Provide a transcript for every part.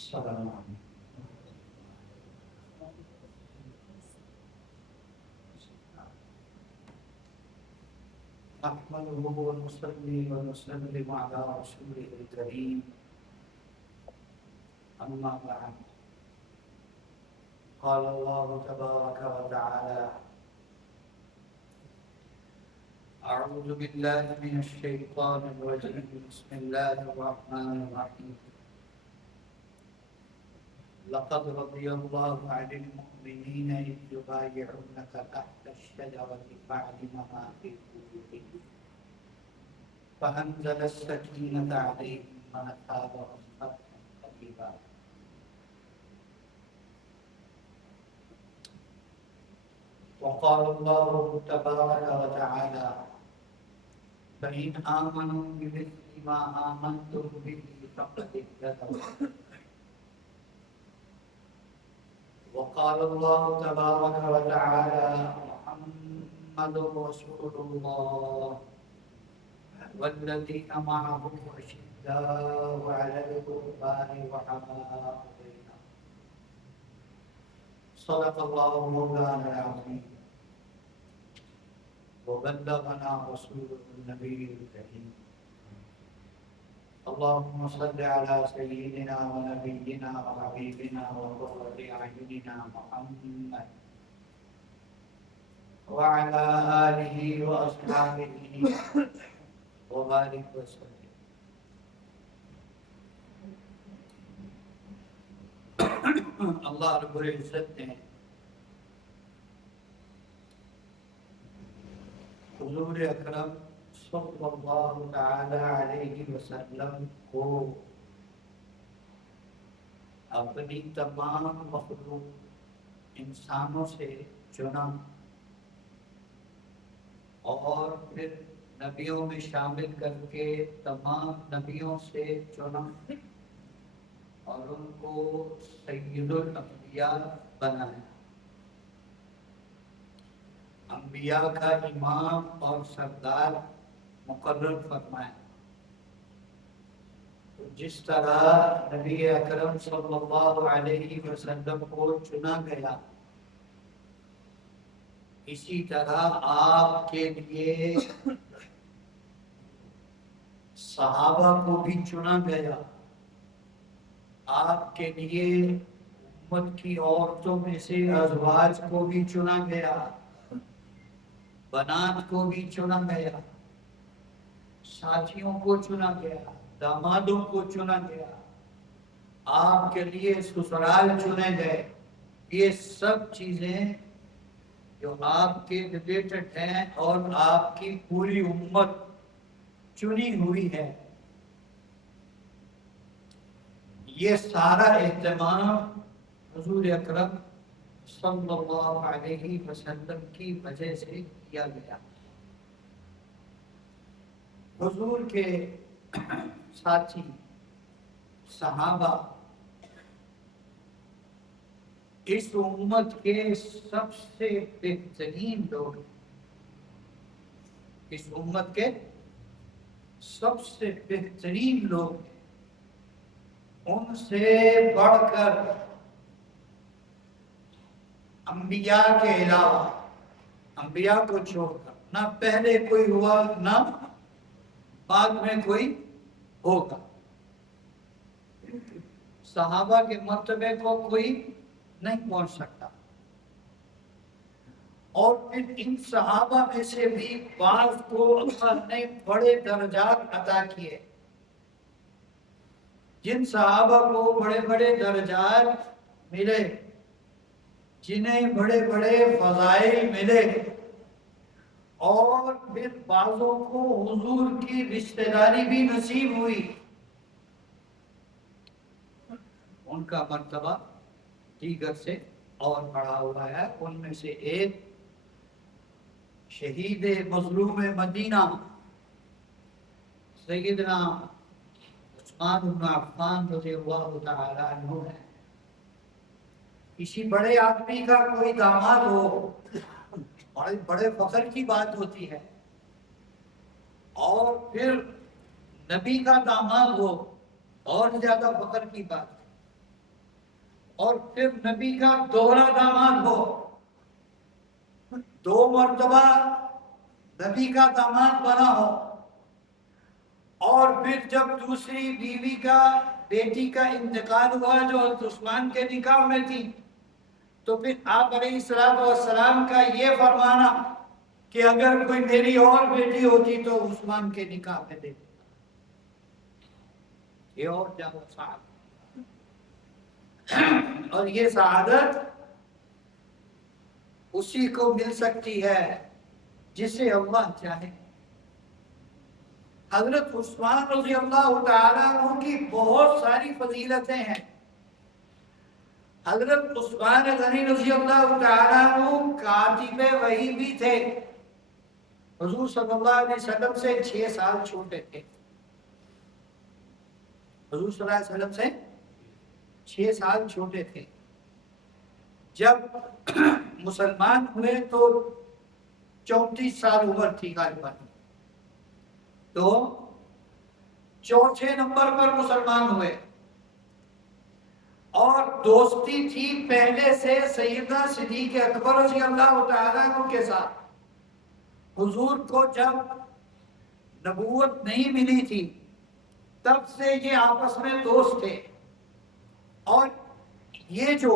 السلام علیکم نحمده ونصلي ونسلم على رسوله الكريم أما بعد قال الله تبارك وتعالى أعوذ بالله من الشيطان الرجيم بسم الله الرحمن الرحيم لقد رضي الله عن المؤمنين إذ يبايعونك تحت الشجرة فعلم ما في قلوبهم فأنزل السكينة عليهم وأثابهم فتحا قريبا وقال الله تبارك وتعالى فإن آمنوا بمثل ما آمنتم به فقد اهتدوا وقال الله تبارك وتعالى محمد رسول الله والذين معه أشداء على الكفار رحماء بينهم صدق الله مولانا العظيم وبلغنا رسوله النبي الكريم اللهم صل على سيدنا ونبينا وحبيبنا وقرة أعيننا محمد وعلى آله وأصحابه وبارك وسلم. اللہ رب العزت نے حضور اکرم صلی اللہ تعالی علیہ وسلم کو اپنی تمام مخلوق انسانوں سے چنا اور پھر نبیوں میں شامل کر کے تمام نبیوں سے چنا اور ان کو سید الانبیاء بنایا، انبیاء کا امام اور سردار مقرر فرمایا. جس طرح نبی اکرم صلی اللہ علیہ وسلم کو چنا گیا، اسی طرح آپ کے لیے صحابہ کو بھی چنا گیا، آپ کے لیے امت کی عورتوں میں سے ازواج کو بھی چنا گیا، بنات کو بھی چنا گیا، ساتھیوں کو چنا گیا، دامادوں کو چنا گیا، آپ کے لیے سسرال چنے گئے. یہ سب چیزیں جو آپ کے ریلیٹڈ ہیں اور آپ کی پوری امت چنی ہوئی ہے، یہ سارا اہتمام حضور اکرم صلی اللہ علیہ وسلم کی وجہ سے کیا گیا. حضور کے ساتھی صحابہ اس امت کے سب سے بہترین لوگ، اس امت کے سب سے بہترین لوگ، ان سے بڑھ کر انبیاء کے علاوہ، انبیاء کو چھوڑ کر نہ پہلے کوئی ہوا نہ بعد میں کوئی ہوگا. صحابہ کے مرتبے کو کوئی نہیں پہنچ سکتا. اور پھر ان صحابہ میں سے بھی بعض کو اللہ نے بڑے درجات عطا کیے. جن صحابہ کو بڑے بڑے درجات ملے، جنہیں بڑے بڑے فضائل ملے، اور پھر بعضوں کو حضور کی رشتہ داری بھی نصیب ہوئی، ان کا مرتبہ دیگر سے اور بڑھا ہوا ہے. ان میں سے ایک شہید مظلوم مدینہ سیدنا عثمان بن عفان رضی اللہ تعالی عنہ ہے. کسی بڑے آدمی کا کوئی داماد ہو، بڑے فخر کی بات ہوتی ہے، اور پھر نبی کا داماد ہو اور زیادہ فخر کی بات ہے. اور پھر نبی کا دوہرا داماد ہو، 2 مرتبہ نبی کا داماد بنا ہو، اور پھر جب دوسری بیوی کا بیٹی کا انتقال ہوا جو حضرت عثمان کے نکاح میں تھی، تو پھر آپ علیہ السلام کا یہ فرمانا کہ اگر کوئی میری اور بیٹی ہوتی تو عثمان کے نکاح میں دے، یہ اور زیادہ صاحب، اور یہ سعادت اسی کو مل سکتی ہے جسے اللہ چاہے۔ حضرت عثمان رضی اللہ تعالیٰ عنہ کی بہت ساری فضیلتیں ہیں۔ حضرت عثمان غنی رضی اللہ تعالیٰ عنہ کاتب وحی بھی تھے، حضور صلی اللہ علیہ وسلم سے 6 سال چھوٹے تھے، حضور صلی اللہ علیہ وسلم سے 6 سال چھوٹے تھے۔ جب مسلمان ہوئے تو 34 سال عمر تھی غالباً، تو 4 نمبر پر مسلمان ہوئے، اور دوستی تھی پہلے سے سیدنا صدیق اکبر رضی اللہ تعالیٰ عنہ کے ساتھ۔ حضور کو جب نبوت نہیں ملی تھی تب سے یہ آپس میں دوست تھے، اور یہ جو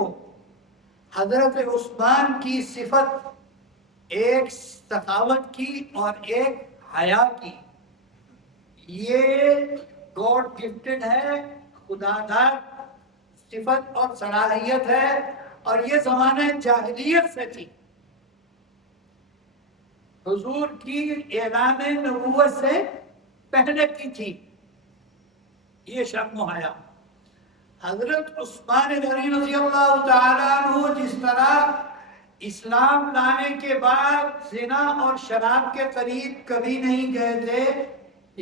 حضرت عثمان کی صفت ایک سخاوت کی اور ایک حیا کی، یہ گاڈ گفٹڈ ہے، خدا داد صفت اور صلاحیت ہے، اور یہ زمانہ جاہلیت سے تھی، حضور کی اعلان نبوت سے پہلے کی تھی یہ شرم و حیا۔ حضرت عثمان غنی رضی اللہ تعالیٰ عنہ جس طرح اسلام لانے کے بعد زنا اور شراب کے قریب کبھی نہیں گئے تھے،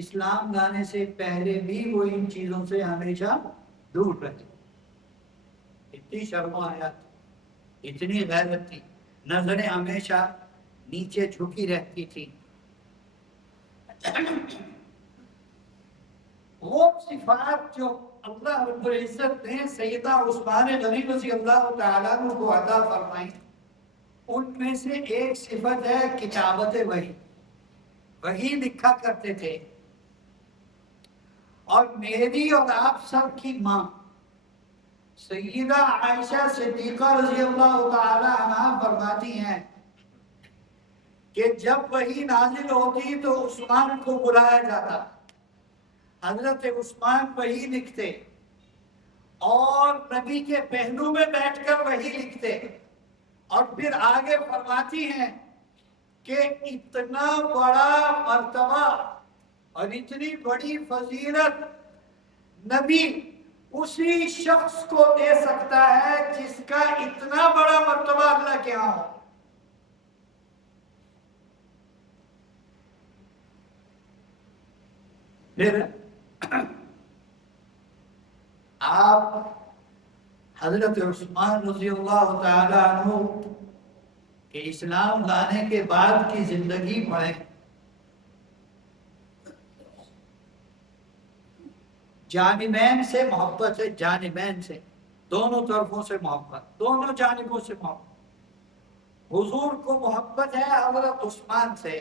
اسلام لانے سے پہلے بھی وہ ان چیزوں سے ہمیشہ دور رہتے، اتنی شرم و حیا تھی، اتنی غیرت تھی، نظریں ہمیشہ نیچے جھکی رہتی تھی۔ وہ صفات جو اللہ رب العزت نے سیدنا عثمان غنی رضی اللہ تعالیٰ عنہ کو عطا فرمائی، ان میں سے ایک صفت ہے کتابت وحی، وحی لکھا کرتے تھے۔ اور میری اور آپ سب کی ماں سیدہ عائشہ صدیقہ رضی اللہ تعالیٰ عنہ فرماتی ہیں کہ جب وحی نازل ہوتی تو عثمان کو بلایا جاتا، حضرت عثمان وحی لکھتے، اور نبی کے پہلو میں بیٹھ کر وحی لکھتے، اور پھر آگے فرماتی ہیں کہ اتنا بڑا مرتبہ اور اتنی بڑی فضیلت نبی اسی شخص کو دے سکتا ہے جس کا اتنا بڑا مرتبہ اللہ کے ہاں ہو۔ پھر آپ حضرت عثمان رضی اللہ تعالی عنہ کہ اسلام لانے کے بعد کی زندگی پڑھیں، جانبین سے محبت ہے، جانبین سے، دونوں طرفوں سے محبت، دونوں جانبوں سے محبت۔ حضور کو محبت ہے حضرت عثمان سے،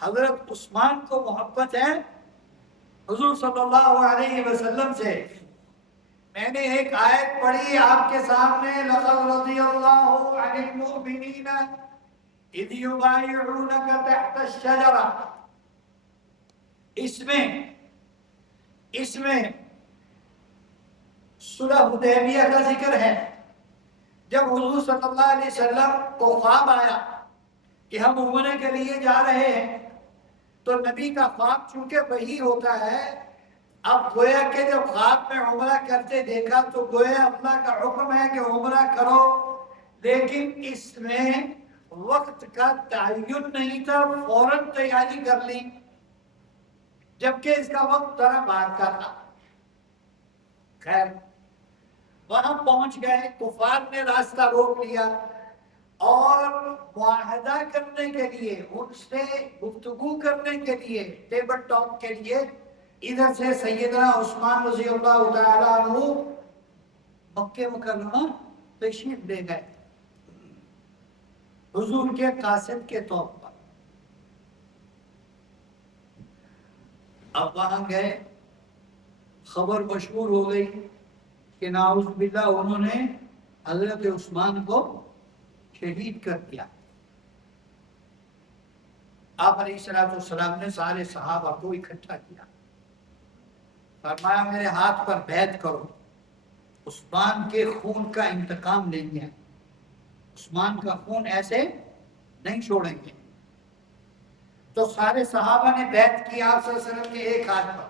حضرت عثمان کو محبت ہے حضور صلی اللہ علیہ وسلم سے۔ میں نے ایک آیت پڑھی آپ کے سامنے، لَقَدْ رَضِيَ اللَّهُ عَنِ الْمُؤْمِنِينَ إِذْ يُبَايِعُونَكَ تَحْتَ الشَّجَرَةِ، اس میں صلح حدیبیہ کا ذکر ہے۔ جب حضور صلی اللہ علیہ وسلم کو خواب آیا کہ ہم عمرے کے لیے جا رہے ہیں، تو نبی کا خواب چونکہ وحی ہوتا ہے، اب گویا کہ جب خواب میں عمرہ کرتے دیکھا تو گویا اللہ کا حکم ہے کہ عمرہ کرو، لیکن اس میں وقت کا تعین نہیں تھا، فوراً تیاری کر لی، جبکہ اس کا وقت ذرا بعد کا تھا۔ خیر، وہاں پہنچ گئے، کفار نے راستہ روک لیا، اور معاہدہ کرنے کے لیے، ان سے گفتگو کرنے کے لیے، ٹیبل ٹاک کے لیے ادھر سے سیدنا عثمان رضی اللہ تعالیٰ عنہ مکہ مکرمہ تشریف لے گئے حضور کے قاصد کے طور پر. اب وہاں گئے، خبر مشہور ہو گئی کہ نعوذ باللہ انہوں نے حضرت عثمان کو شہید کر دیا. آپ علیہ السلام نے سارے صحابہ کو اکٹھا کیا، فرمایا میرے ہاتھ پر بیعت کرو، عثمان کے خون کا انتقام لیں گے، عثمان کا خون ایسے نہیں چھوڑیں گے. تو سارے صحابہ نے بیعت کی آپ صلی اللہ علیہ وسلم کے ایک ہاتھ پر.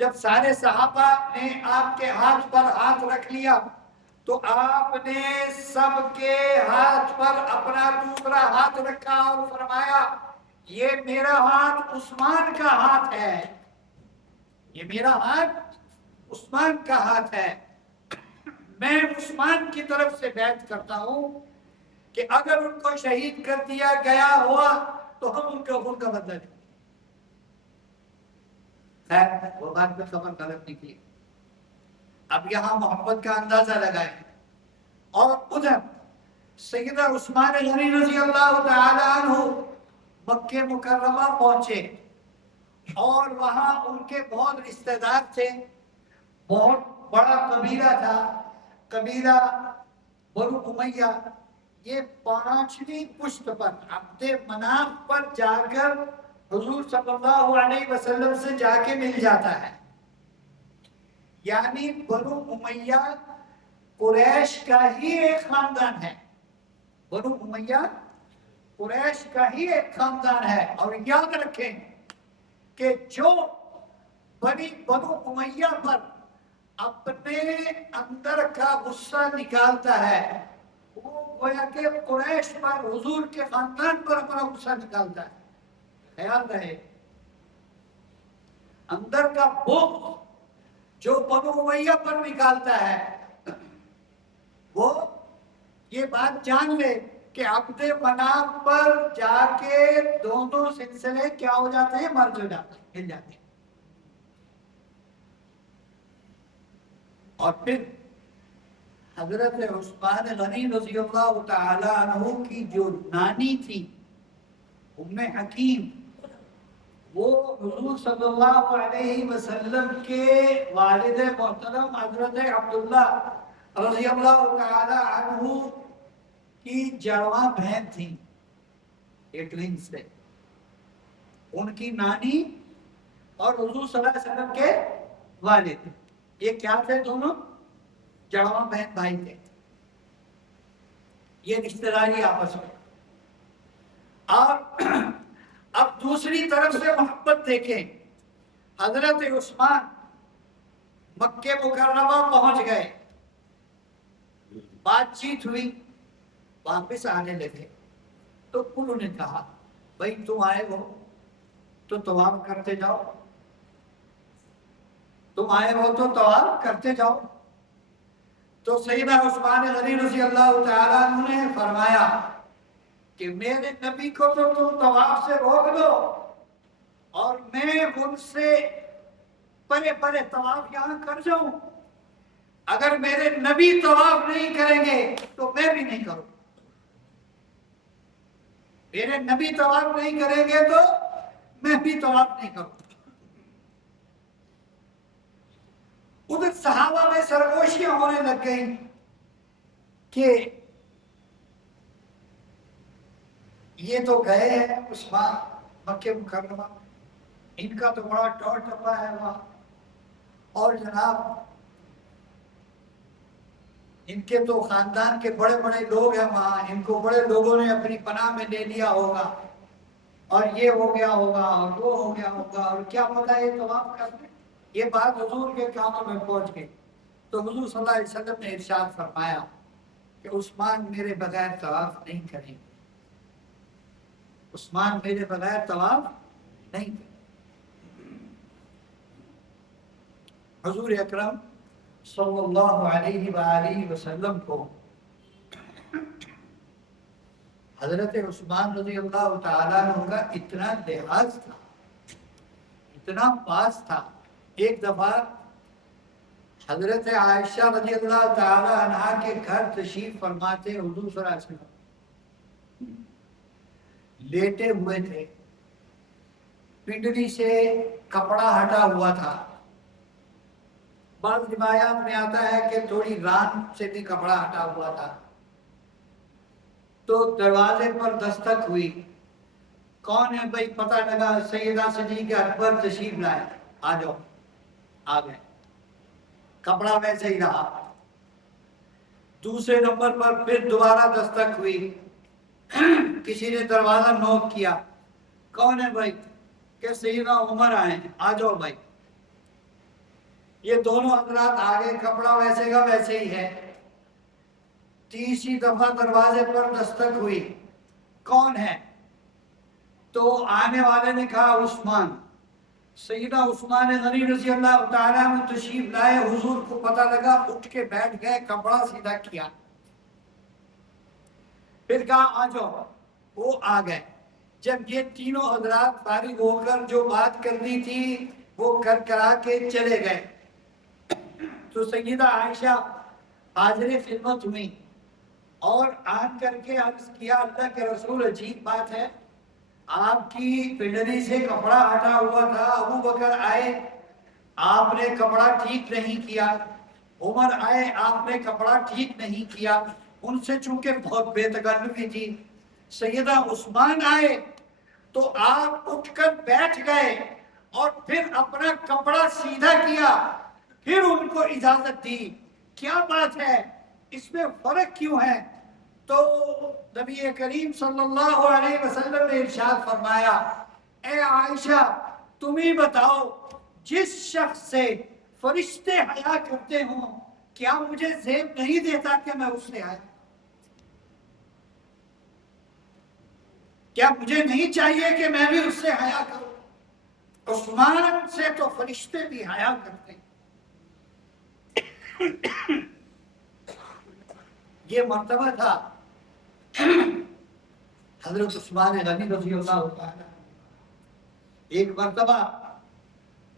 جب سارے صحابہ نے آپ کے ہاتھ پر ہاتھ رکھ لیا تو آپ نے سب کے ہاتھ پر اپنا دوسرا ہاتھ رکھا اور فرمایا یہ میرا ہاتھ عثمان کا ہاتھ ہے، یہ میرا ہاتھ عثمان کا ہاتھ ہے. میں عثمان کی طرف سے بیعت کرتا ہوں کہ اگر ان کو شہید کر دیا گیا ہوا تو ہم ان کا خون کا بدلہ دیں. خیر وہ بات میں خبر غلط نکلی. اب یہاں محبت کا اندازہ لگائیں. اور ادھر سیدنا عثمان غنی رضی اللہ تعالی عنہ مکہ مکرمہ پہنچے اور وہاں ان کے بہت رشتہ دار تھے. بہت بڑا قبیلہ تھا، قبیلہ بنو امیہ. یہ 5ویں پشت پر عبد مناف پر جا کر حضور صلی اللہ علیہ وسلم سے جا کے مل جاتا ہے. یعنی بنو امیہ قریش کا ہی ایک خاندان ہے. بنو امیہ قریش کا ہی ایک خاندان ہے. اور یاد رکھیں کہ جو بنو امیہ پر اپنے اندر کا غصہ نکالتا ہے وہ گویا کہ قریش پر، حضور کے خاندان پر اپنا غصہ نکالتا ہے. خیال رہے اندر کا بغض جو بنو امیہ پر نکالتا ہے وہ یہ بات جان لے کہ عبد مناف پر جا کے دونوں سلسلے کیا ہو جاتے ہیں، مرج ہو جاتے ہیں، مل جاتے ہیں. اور پھر حضرت عثمان غنی رضی اللہ تعالی عنہ کی جو نانی تھی ام حکیم، وہ حضور صلی اللہ علیہ وسلم کے والد محترم حضرت عبداللہ رضی اللہ تعالی عنہ کی جڑواں بہن تھی. ایک لنگ سے ان کی نانی اور حضور صلی اللہ علیہ وسلم کے والد، یہ کیا تھے؟ دونوں جڑواں بہن بھائی تھے. یہ رشتہ داری آپس میں. اور اب دوسری طرف سے محبت دیکھیں. حضرت عثمان مکہ مکرمہ پہنچ گئے، بات چیت ہوئی، واپس آنے لگے تو انہوں نے کہا بھائی تم آئے ہو تو طواف کرتے جاؤ، تم آئے ہو تو طواف کرتے جاؤ. تو سیدنا عثمان غنی رضی اللہ تعالیٰ عنہ نے فرمایا کہ میرے نبی کو تو تم طواف سے روک دو اور میں ان سے پرے پرے طواف یہاں کر جاؤں. اگر میرے نبی طواف نہیں کریں گے تو میں بھی نہیں کروں. میرے نبی طواف نہیں کریں گے تو میں بھی طواف نہیں کروں. ادھر صحابہ میں سرگوشیاں ہونے لگ گئیں کہ یہ تو گئے ہیں عثمان مکہ مکرمہ، ان کا تو بڑا ٹور ٹپا ہے وہاں، اور جناب ان کے تو خاندان کے بڑے بڑے لوگ ہیں وہاں، ان کو بڑے لوگوں نے اپنی پناہ میں لے لیا ہوگا اور یہ ہو گیا ہوگا اور وہ ہو گیا ہوگا اور کیا پتہ یہ طواف کرتے. یہ بات حضور کے کانوں میں پہنچ گئی تو حضور صلی اللہ علیہ وسلم نے ارشاد فرمایا کہ عثمان میرے بغیر طواف نہیں کریں گے، عثمان میرے بغیر طواف نہیں کریں. حضور اکرم صلی اللہ علیہ وآلہ وسلم کو حضرت عثمان رضی اللہ تعالیٰ عنہ کا اتنا لحاظ تھا، اتنا پاس تھا. ایک دفعہ حضرت عائشہ رضی اللہ تعالی عنہا کے گھر تشریف فرماتے حضور صلی اللہ علیہ وسلم لیٹے ہوئے تھے، پنڈلی سے کپڑا ہٹا ہوا تھا، بعض روایات میں آتا ہے کہ تھوڑی ران سے بھی کپڑا ہٹا ہوا تھا، تو دروازے پر دستک ہوئی، کون ہے بھائی؟ پتہ لگا سیدہ صدیق اکبر تشریف لائے، آ جاؤ، آ گئے، کپڑا ویسے ہی رہا۔ دوسرے نمبر پر پھر دوبارہ دستک ہوئی، کسی نے دروازہ نوک کیا، کون ہے بھائی؟ کہ سیدنا عمر آئے ہیں، آ جاؤ بھائی۔ یہ دونوں حضرات آگے، کپڑا ویسے کا ویسے ہی ہے۔ تیسری دفعہ دروازے پر دستک ہوئی، کون ہے؟ تو آنے والے نے کہا عثمان۔ سیدنا عثمان غنی رضی اللہ تعالیٰ عنہ تشریف لائے، حضور کو پتہ لگا، اٹھ کے بیٹھ گئے، کپڑا سیدھا کیا، پھر کہا آ جاؤ، وہ آ گئے۔ جب یہ تینوں حضرات فارغ ہو کر جو بات کرنی تھی وہ کر کرا کے چلے گئے، تو سیدہ عائشہ حاضر خدمت ہوئی اور آن کر کے عرض کیا، اللہ کے رسول عجیب بات ہے، آپ کی پنڈلی سے کپڑا ہٹا ہوا تھا، ابو بکر آئے، آپ نے کپڑا ٹھیک نہیں کیا، عمر آئے، آپ نے کپڑا ٹھیک نہیں کیا، ان سے چونکہ بہت بے تکلفی تھی۔ سیدہ عثمان آئے تو آپ اٹھ کر بیٹھ گئے اور پھر اپنا کپڑا سیدھا کیا، پھر ان کو اجازت دی۔ کیا بات ہے، اس میں فرق کیوں ہے؟ تو نبی کریم صلی اللہ علیہ وسلم نے ارشاد فرمایا، اے عائشہ تم ہی بتاؤ، جس شخص سے فرشتے حیا کرتے ہوں، کیا مجھے زیب نہیں دیتا کہ میں اس سے آیا؟ کیا مجھے نہیں چاہیے کہ میں بھی اس سے حیا کروں؟ عثمان سے تو فرشتے بھی حیا کرتے ہیں۔ یہ مرتبہ تھا حضرت عثمان غنی رضی اللہ تعالیٰ۔ ایک مرتبہ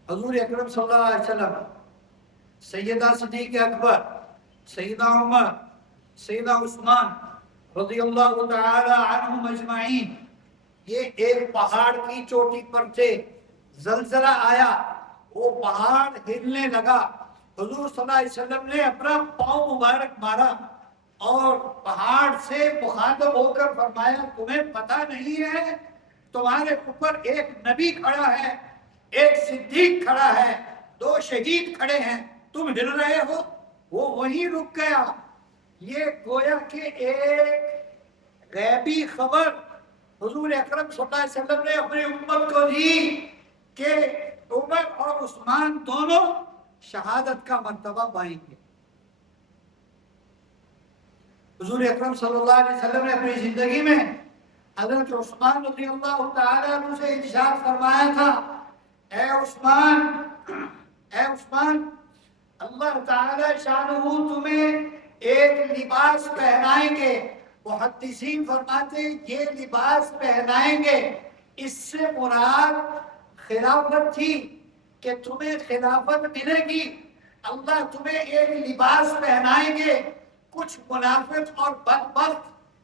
حضور اکرم صلی اللہ علیہ وسلم، سیدہ صدیق اکبر، سیدہ عمر، سیدہ عثمان رضی اللہ تعالی عنہم اجمعین، یہ ایک پہاڑ کی چوٹی پر تھے، زلزلہ آیا، وہ پہاڑ ہلنے لگا، حضور صلی اللہ علیہ وسلم نے اپنا پاؤں مبارک مارا اور پہاڑ سے مخاطب ہو کر فرمایا، تمہیں پتہ نہیں ہے تمہارے اوپر ایک نبی کھڑا ہے، ایک صدیق کھڑا ہے، دو شہید کھڑے ہیں، تم ہل رہے ہو؟ وہ وہیں رک گیا۔ یہ گویا کہ ایک غیبی خبر حضور اکرم صلی اللہ علیہ وسلم نے اپنی امت کو دی کہ عمر اور عثمان دونوں شہادت کا مرتبہ پائیں گے۔ حضور اکرم صلی اللہ علیہ وسلم نے اپنی زندگی میں حضرت عثمان رضی اللہ تعالیٰ عنہ سے ارشاد فرمایا تھا، اے عثمان، اے عثمان، اللہ تعالیٰ شانہ تمہیں ایک لباس پہنائیں گے۔ محدثین فرماتے ہیں یہ لباس پہنائیں گے، اس سے مراد خلافت تھی کہ تمہیں خلافت ملے گی۔ اللہ تمہیں ایک لباس پہنائیں گے، کچھ منافق اور بدبخت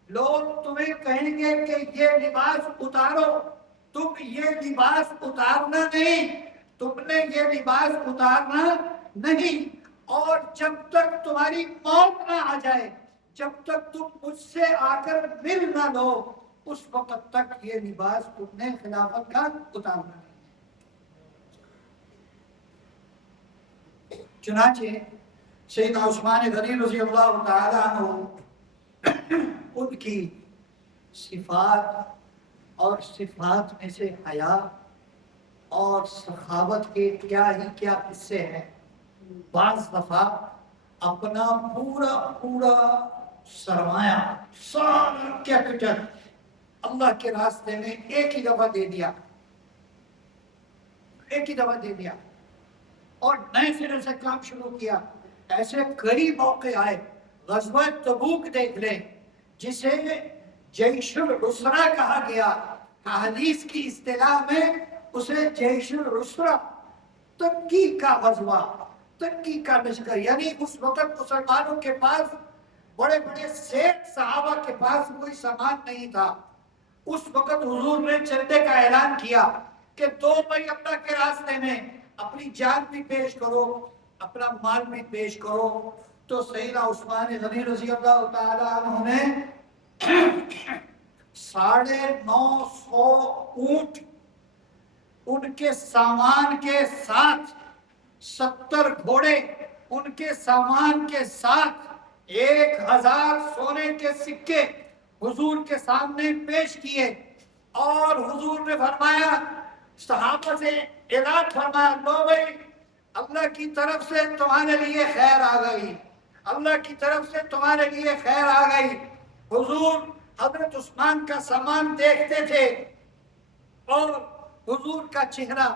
لوگ تمہیں کہیں گے کہ یہ لباس اتارو، تم یہ لباس اتارنا نہیں، تم نے یہ لباس اتارنا نہیں، اور جب تک تمہاری موت نہ آ جائے، جب تک تم مجھ سے آ کر مل نہ لو، اس وقت تک یہ لباس تم نے خلافت کا اتارنا نہیں۔ چنانچہ سیدنا عثمان غنی رضی اللہ تعالیٰ عنہ، ان کی صفات اور صفات میں سے حیا اور سخاوت کے کیا ہی کیا قصے ہیں۔ بعض دفعہ اپنا پورا سرمایہ، سارا کیپٹل اللہ کے راستے میں ایک ہی دفعہ دے دیا، ایک ہی دفعہ دے دیا اور نئے سرے سے کام شروع کیا۔ ایسے کئی موقع آئے، غزوہ تبوک دیکھ لیں جسے جیش العسرہ کہا گیا، حدیث کی اصطلاح میں اسے جیش العسرہ، تنگی کا غزوہ، تنگی کا لشکر، یعنی اس وقت مسلمانوں کے پاس، بڑے بڑے سیٹ صحابہ کے پاس کوئی سامان نہیں تھا۔ اس وقت حضور نے چندے کا اعلان کیا کہ 2 بھائی اللہ کے راستے میں اپنی جان بھی پیش کرو، اپنا مال بھی پیش کرو۔ تو سیدنا عثمان غنی رضی اللہ تعالی عنہ نے 950 اونٹ ان کے سامان کے ساتھ، 70 گھوڑے ان کے سامان کے ساتھ، 1000 سونے کے سکے حضور کے سامنے پیش کیے، اور حضور نے فرمایا، صحابہ سے اعلان فرمایا، لو بھائی اللہ کی طرف سے تمہارے لیے خیر آ گئی، اللہ کی طرف سے تمہارے لیے خیر آ گئی۔ حضور حضرت عثمان کا سامان دیکھتے تھے اور حضور کا چہرہ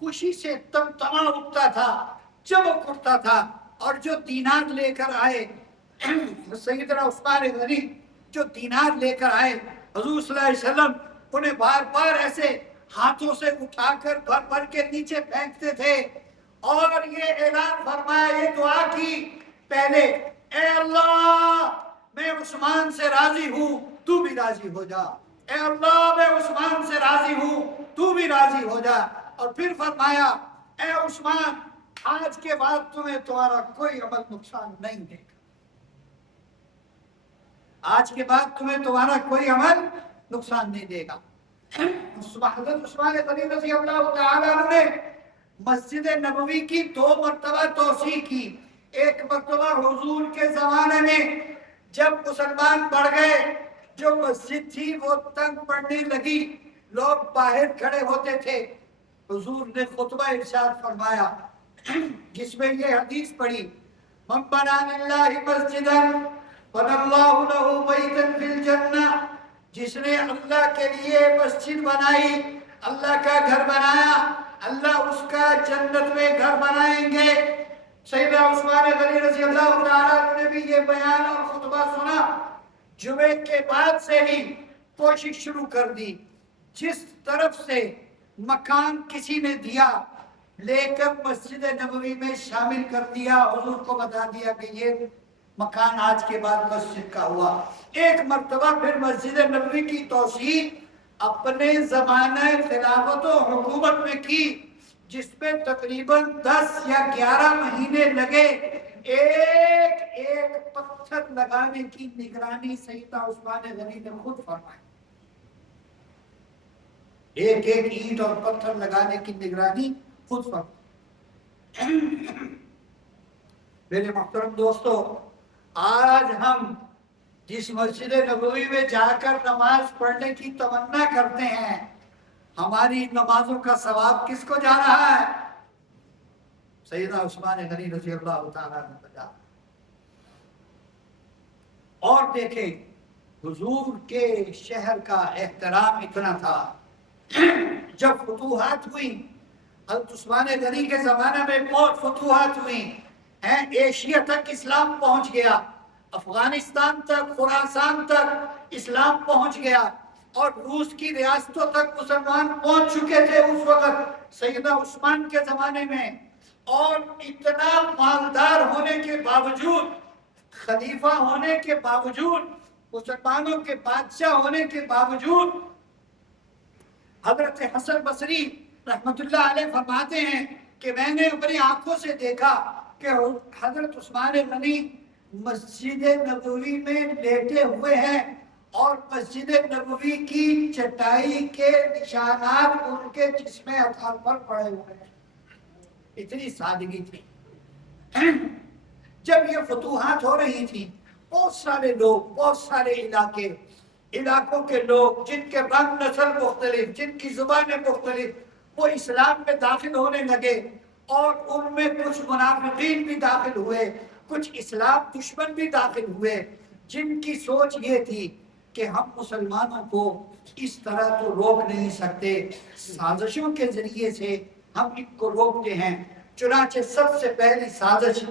خوشی سے تمتما اٹھتا تھا، چمک اٹھتا تھا، اور جو دینار لے کر آئے سیدنا عثمان غنی، جو دینار لے کر آئے حضور صلی اللہ علیہ وسلم انہیں بار بار ایسے ہاتھوں سے اٹھا کر بھر بھر کے نیچے پھینکتے تھے، اور یہ اعلان فرمایا، یہ دعا کی پہلے، اے اللہ میں عثمان سے راضی ہوں، تو بھی راضی ہو جا، اے اللہ میں عثمان سے راضی ہوں، تو بھی راضی ہو جا، اور پھر فرمایا، اے عثمان آج کے بعد تمہیں تمہارا کوئی عمل نقصان نہیں دے گا، آج کے بعد تمہیں تمہارا کوئی عمل نقصان نہیں دے گا۔ حضرت عثمان غنی رضی اللہ تعالیٰ عنہ نے مسجد نبوی کی 2 مرتبہ توسیع کی۔ ایک مرتبہ حضور کے زمانے میں جب مسلمان بڑھ گئے، جو مسجد تھی وہ تنگ پڑنے لگی، لوگ باہر کھڑے ہوتے تھے، حضور نے خطبہ ارشاد فرمایا جس میں یہ حدیث پڑھی، من بنا للہ مسجدا بنى اللہ لہ بیتا فی الجنہ، جس نے اللہ کے لیے مسجد بنائی، اللہ کا گھر بنایا، اللہ اس کا جنت میں گھر بنائیں گے۔ سیدنا عثمان غنی رضی اللہ تعالیٰ نے بھی یہ بیان اور خطبہ سنا، جمعے کے بعد سے ہی کوشش شروع کر دی، جس طرف سے مکان کسی نے دیا لے کر مسجد نبوی میں شامل کر دیا، حضور کو بتا دیا کہ یہ مکان آج کے بعد مسجد کا ہوا۔ ایک مرتبہ پھر مسجد نبوی کی توسیع اپنے زمانہ خلافت و حکومت میں کی، جس میں تقریباً 10 یا 11 مہینے لگے۔ ایک پتھر لگانے کی نگرانی سیدنا عثمان غنی نے خود فرمائی، ایک اینٹ اور پتھر لگانے کی نگرانی خود فرمائی۔ میرے محترم دوستو، آج ہم جس مسجد نبوی میں جا کر نماز پڑھنے کی تمنا کرتے ہیں، ہماری نمازوں کا ثواب کس کو جا رہا ہے؟ سیدنا عثمان غنی رضی اللہ تعالیٰ نے بتا۔ اور دیکھیں حضور کے شہر کا احترام اتنا تھا، جب فتوحات ہوئی، حضرت عثمان غنی کے زمانے میں بہت فتوحات ہوئی ہیں، ایشیا تک اسلام پہنچ گیا، افغانستان تک، خراسان تک اسلام پہنچ گیا، اور روس کی ریاستوں تک مسلمان پہنچ چکے تھے اس وقت سیدنا عثمان کے زمانے میں۔ اور اتنا مالدار ہونے کے باوجود، خلیفہ ہونے کے باوجود، مسلمانوں کے بادشاہ ہونے کے باوجود، حضرت حسن بصری رحمت اللہ علیہ فرماتے ہیں کہ میں نے اپنی آنکھوں سے دیکھا کہ حضرت عثمان غنی مسجد نبوی میں لیٹے ہوئے ہیں، اور مسجد نبوی کی چٹائی کے نشانات ان کے جسم اطہار پر پڑے ہوئے ہیں۔ اتنی سادگی تھی۔ جب یہ فتوحات ہو رہی تھی، بہت سارے لوگ، بہت سارے علاقوں کے لوگ، جن کے رنگ نسل مختلف، جن کی زبانیں مختلف، وہ اسلام میں داخل ہونے لگے، اور ان میں کچھ منافقین بھی داخل ہوئے، کچھ اسلام دشمن بھی داخل ہوئے، جن کی سوچ یہ تھی کہ ہم مسلمانوں کو اس طرح تو روک نہیں سکتے، سازشوں کے ذریعے سے ہم ان کو روکتے ہیں۔ چنانچہ سب سے پہلی سازش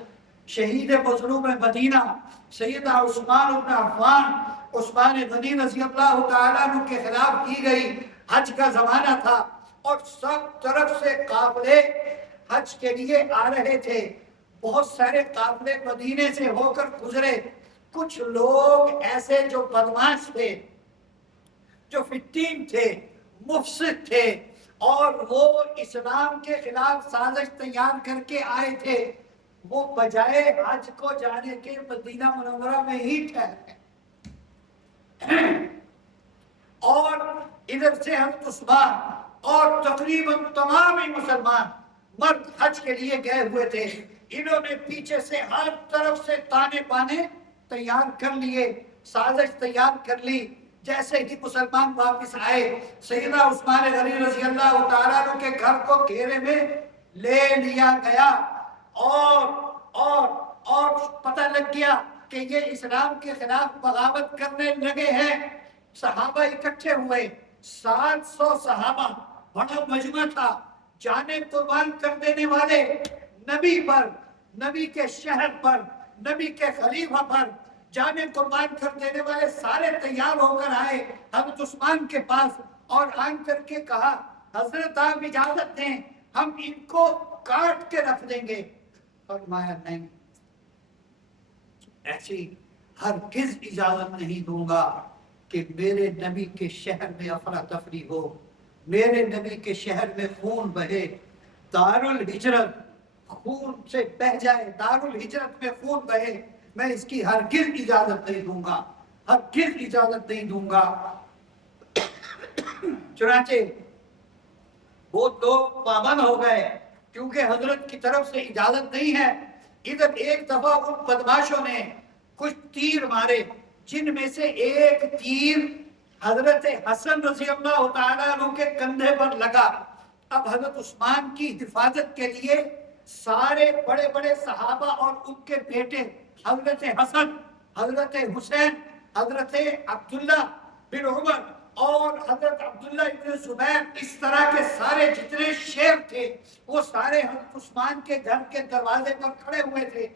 شہید مظلوم مدینہ سیدنا عثمان بن عفان، عثمان غنی رضی اللہ تعالیٰ عنہ کے خلاف کی گئی۔ حج کا زمانہ تھا اور سب طرف سے قافلے حج کے لیے آ رہے تھے۔ بہت سارے قافلے مدینے سے ہو کر گزرے، کچھ لوگ ایسے جو بدماش تھے، جو فتین تھے، مفسد تھے، اور وہ اسلام کے خلاف سازش تیار کر کے آئے تھے، وہ بجائے حج کو جانے کے مدینہ منورہ میں ہی ٹھہرے، اور ادھر سے حضرت عثمان اور تقریباً تمام ہی مسلمان مرد حج کے لیے گئے ہوئے تھے، انہوں نے پیچھے سے ہر طرف سے تانے بانے تیار کر لیے، سازش تیار کر لی۔ جیسے ہی مسلمان واپس آئے، سیدنا عثمان غنی رضی اللہ تعالیٰ عنہ کے گھر کو گھیرے میں لے لیا گیا، اور اور اور پتہ لگ گیا کہ یہ اسلام کے خلاف بغاوت کرنے لگے ہیں۔ صحابہ اکٹھے ہوئے، 700 صحابہ، بڑا مجمع تھا، جانیں قربان کر دینے والے نبی پر، نبی کے شہر پر، نبی کے خلیفہ پر جانیں قربان کر دینے والے سارے تیار ہو کر آئے حضرت عثمان کے پاس، اور آن کر کے کہا حضرت آپ اجازت دیں، ہم ان کو کاٹ کے رکھ دیں گے۔ فرمایا نہیں، ایسی ہرگز اجازت نہیں دوں گا کہ میرے نبی کے شہر میں افراتفری ہو، میرے نبی کے شہر میں خون بہے، دارالہجرت خون سے بہ جائے، دارالہجرت میں خون بہے، میں اس کی ہرگز اجازت نہیں دوں گا، ہرگز اجازت نہیں دوں گا۔ چنانچہ وہ لوگ پابند ہو گئے، کیونکہ حضرت کی طرف سے اجازت نہیں ہے۔ ادھر ایک دفعہ ان بدماشوں نے کچھ تیر مارے، جن میں سے ایک تیر حضرت حسن رضی اللہ تعالیٰ عنہ کے کندھے پر لگا۔ اب حضرت عثمان کی حفاظت کے لیے سارے بڑے بڑے صحابہ اور ان کے بیٹے حضرت حسن، حضرت حسین، حضرت عبداللہ بن عمر اور حضرت عبداللہ ابن زبیر، اس طرح کے سارے جتنے شیر تھے وہ سارے حضرت عثمان کے گھر کے دروازے پر کھڑے ہوئے تھے۔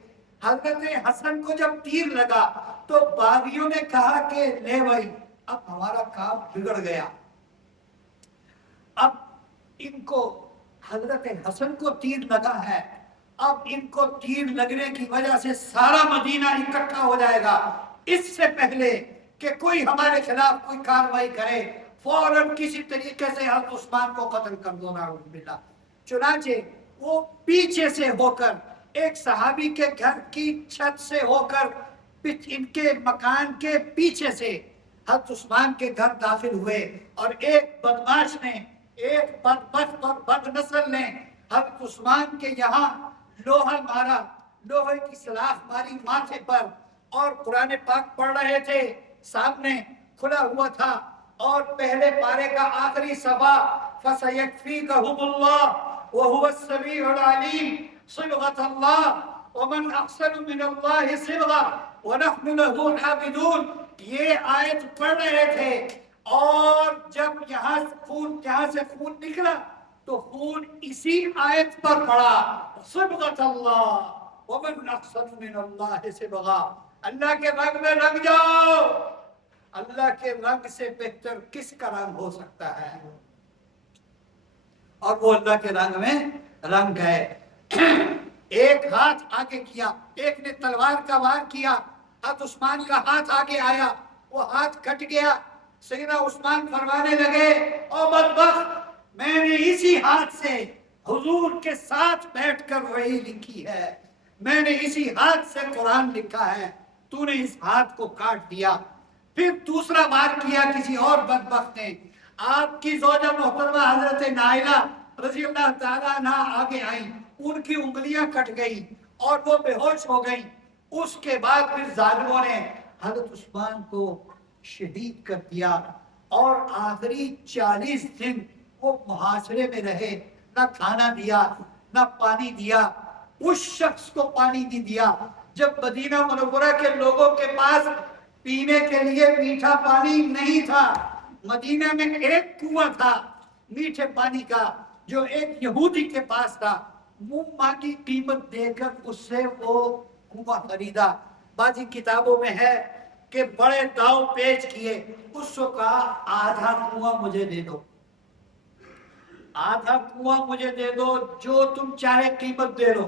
حضرت حسن کو جب تیر لگا تو باغیوں نے کہا کہ لے بھائی، اب ہمارا کام بگڑ گیا، اب ان کو حضرت حسن کو تیر لگا ہے، اب ان کو تیر لگنے کی وجہ سے سارا مدینہ اکٹھا ہو جائے گا، اس سے پہلے کہ کوئی ہمارے خلاف کوئی کاروائی کرے فوراً کسی طریقے سے حضرت عثمان کو قتل کر دو، نعوذ باللہ۔ چنانچہ وہ پیچھے سے ہو کر ایک صحابی کے گھر کی چھت سے ہو کر ان کے مکان کے پیچھے سے حضرت عثمان کے گھر داخل ہوئے، اور ایک بدماش نے، ایک بدبخت اور بد نسل نے حضرت عثمان کے یہاں لوہا مارا، لوہے کی سلاخ ماری ماتھے پر، اور قرآن پاک پڑھ رہے تھے، سامنے کھلا ہوا تھا، اور پہلے پارے کا آخری صفحہ فَسَيَكْفِيكَهُمُ اللَّهُ وَهُوَ السَّمِيعُ الْعَلِيمُ صِبْغَةَ اللَّهِ وَمَنْ أَحْسَنُ مِنَ اللَّهِ صِبْغَةً وَنَحْنُ لَهُ عَابِدُونَ۔ یہ آیت پڑھ رہے تھے، اور جب یہاں سے خون نکلا تو خون اسی آیت پر پڑا، صِبْغَةَ اللَّهِ وَمَنْ أَحْسَنُ مِنَ اللَّهِ صِبْغَةً، اللہ کے رنگ میں رنگ جاؤ، اللہ کے رنگ سے بہتر کس کا رنگ ہو سکتا ہے؟ اور وہ اللہ کے رنگ میں رنگ گئے۔ ایک ہاتھ آگے کیا، ایک نے تلوار کا وار کیا، حضرت عثمان کا ہاتھ آگے آیا، وہ ہاتھ کٹ گیا۔ سیدنا عثمان فرمانے لگے، او بدبخت، میں نے اسی ہاتھ سے حضور کے ساتھ بیٹھ کر وحی لکھی ہے، میں نے اسی ہاتھ سے قرآن لکھا ہے، تو نے اس ہاتھ کو کاٹ دیا۔ پھر دوسرا وار کیا کسی اور بدبخت نے، آپ کی زوجہ محترمہ حضرت نائلہ رضی اللہ تعالیٰ عنہ آگے آئیں، ان کی انگلیاں کٹ گئی اور وہ بے ہوش ہو گئیں۔ اس کے بعد پھر ظالموں نے حضرت عثمان کو شہید کر دیا، اور آخری 40 دن وہ محاصرے میں رہے، نہ کھانا دیا نہ پانی دیا۔ اس شخص کو پانی نہیں دیا جب مدینہ منورہ کے لوگوں کے پاس پینے کے لیے میٹھا پانی نہیں تھا۔ مدینہ میں ایک کنواں تھا میٹھے پانی کا، جو ایک یہودی کے پاس تھا، منہ ماں کی قیمت دے کر اس سے وہ کنواں خریدا۔ بعضی کتابوں میں ہے کہ بڑے داؤ پیچ کیے، اس کو کہا آدھا کنواں مجھے دے دو، آدھا کنواں مجھے دے دو، جو تم چاہے قیمت دے دو۔